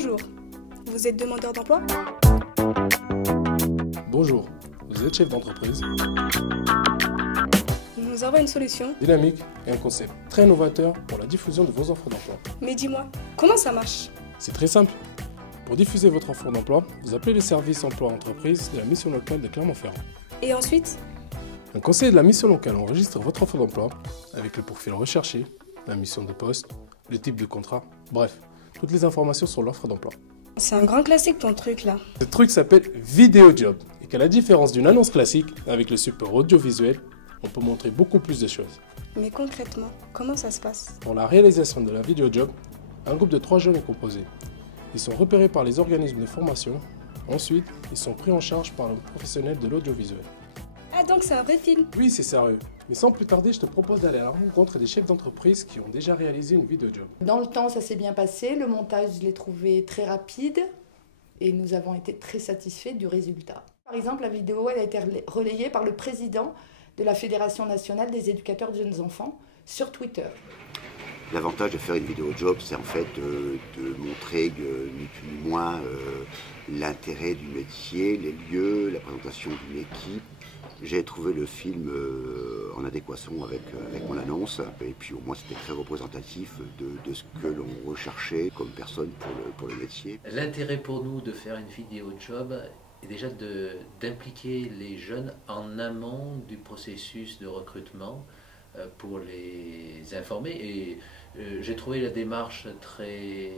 Bonjour, vous êtes demandeur d'emploi? Bonjour, vous êtes chef d'entreprise? Nous avons une solution. Dynamique et un concept très novateur pour la diffusion de vos offres d'emploi. Mais dis-moi, comment ça marche? C'est très simple. Pour diffuser votre offre d'emploi, vous appelez les services emploi entreprise de la mission locale de Clermont-Ferrand. Et ensuite? Un conseiller de la mission locale enregistre votre offre d'emploi avec le profil recherché, la mission de poste, le type de contrat, bref, toutes les informations sur l'offre d'emploi. C'est un grand classique ton truc là. Ce truc s'appelle Vidéo Job et qu'à la différence d'une annonce classique, avec le support audiovisuel, on peut montrer beaucoup plus de choses. Mais concrètement, comment ça se passe? Pour la réalisation de la Vidéo Job, un groupe de 3 jeunes est composé. Ils sont repérés par les organismes de formation. Ensuite, ils sont pris en charge par le professionnel de l'audiovisuel. Ah donc c'est un vrai film? Oui, c'est sérieux. Mais sans plus tarder, je te propose d'aller à la rencontre des chefs d'entreprise qui ont déjà réalisé une Vidéo Job. Dans le temps, ça s'est bien passé. Le montage, je l'ai trouvé très rapide et nous avons été très satisfaits du résultat. Par exemple, la vidéo elle a été relayée par le président de la Fédération nationale des éducateurs de jeunes enfants sur Twitter. L'avantage de faire une vidéo job, c'est en fait de montrer ni plus ni moins l'intérêt du métier, les lieux, la présentation d'une équipe. J'ai trouvé le film en adéquation avec mon annonce et puis au moins c'était très représentatif de ce que l'on recherchait comme personne pour le métier. L'intérêt pour nous de faire une vidéo job est déjà d'impliquer les jeunes en amont du processus de recrutement pour les informer et j'ai trouvé la démarche très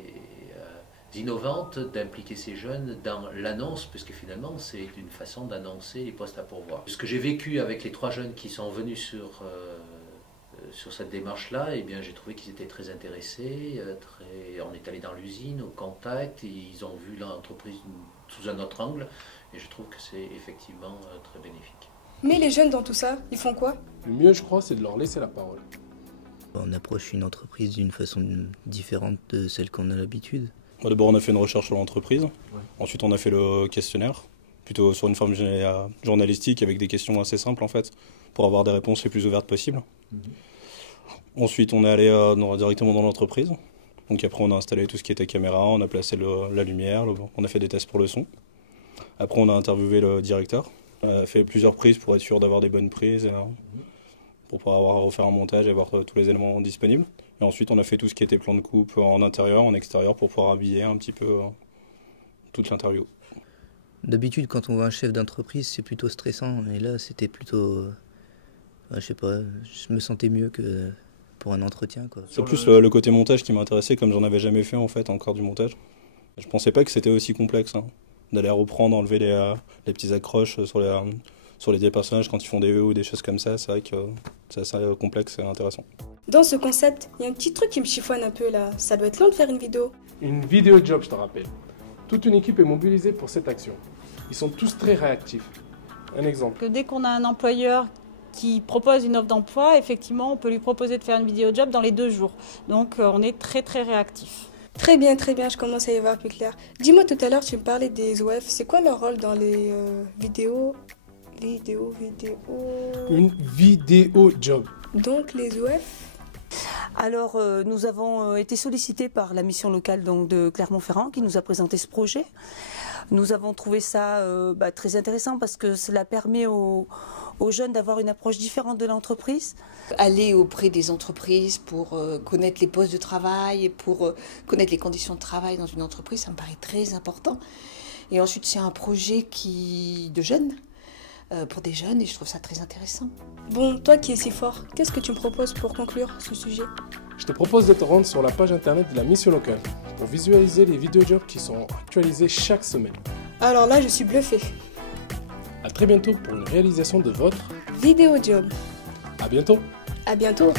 innovante d'impliquer ces jeunes dans l'annonce puisque finalement c'est une façon d'annoncer les postes à pourvoir. Ce que j'ai vécu avec les 3 jeunes qui sont venus sur cette démarche-là, eh bien j'ai trouvé qu'ils étaient très intéressés, on est allé dans l'usine, au contact, et ils ont vu l'entreprise sous un autre angle et je trouve que c'est effectivement très bénéfique. Mais les jeunes dans tout ça, ils font quoi? Le mieux, je crois, c'est de leur laisser la parole. On approche une entreprise d'une façon différente de celle qu'on a l'habitude. D'abord, on a fait une recherche sur l'entreprise. Ensuite, on a fait le questionnaire, plutôt sur une forme journalistique avec des questions assez simples en fait, pour avoir des réponses les plus ouvertes possibles. Ensuite, on est allé directement dans l'entreprise. Donc après, on a installé tout ce qui était caméra, on a placé la lumière, on a fait des tests pour le son. Après, on a interviewé le directeur. On a fait plusieurs prises pour être sûr d'avoir des bonnes prises, pour pouvoir refaire un montage et avoir tous les éléments disponibles. Et ensuite, on a fait tout ce qui était plan de coupe en intérieur, en extérieur, pour pouvoir habiller un petit peu toute l'interview. D'habitude, quand on voit un chef d'entreprise, c'est plutôt stressant. Et là, c'était plutôt... je sais pas, je me sentais mieux que pour un entretien, quoi. C'est plus le côté montage qui m'intéressait, comme j'en avais jamais fait en fait, encore du montage. Je pensais pas que c'était aussi complexe, d'aller reprendre, enlever les petits accroches sur les personnages quand ils font des E ou des choses comme ça. C'est vrai que c'est assez complexe et intéressant. Dans ce concept, il y a un petit truc qui me chiffonne un peu là. Ça doit être long de faire une vidéo. Une Vidéo Job, je te rappelle. Toute une équipe est mobilisée pour cette action. Ils sont tous très réactifs. Un exemple. Dès qu'on a un employeur qui propose une offre d'emploi, effectivement, on peut lui proposer de faire une vidéo job dans les 2 jours. Donc, on est très très réactif. Très bien, je commence à y voir plus clair. Dis-moi, tout à l'heure, tu me parlais des OF. C'est quoi leur rôle dans les vidéos? Une Vidéo Job. Donc, les OF? Alors, nous avons été sollicités par la mission locale donc, de Clermont-Ferrand qui nous a présenté ce projet. Nous avons trouvé ça très intéressant parce que cela permet aux jeunes d'avoir une approche différente de l'entreprise. Aller auprès des entreprises pour connaître les postes de travail, pour connaître les conditions de travail dans une entreprise, ça me paraît très important. Et ensuite, c'est un projet de jeunes, pour des jeunes, et je trouve ça très intéressant. Bon, toi qui es si fort, qu'est-ce que tu me proposes pour conclure ce sujet? Je te propose de te rendre sur la page internet de la mission locale pour visualiser les vidéos jobs qui sont actualisés chaque semaine. Alors là, je suis bluffée. À très bientôt pour une réalisation de votre Vidéo Job. À bientôt. À bientôt.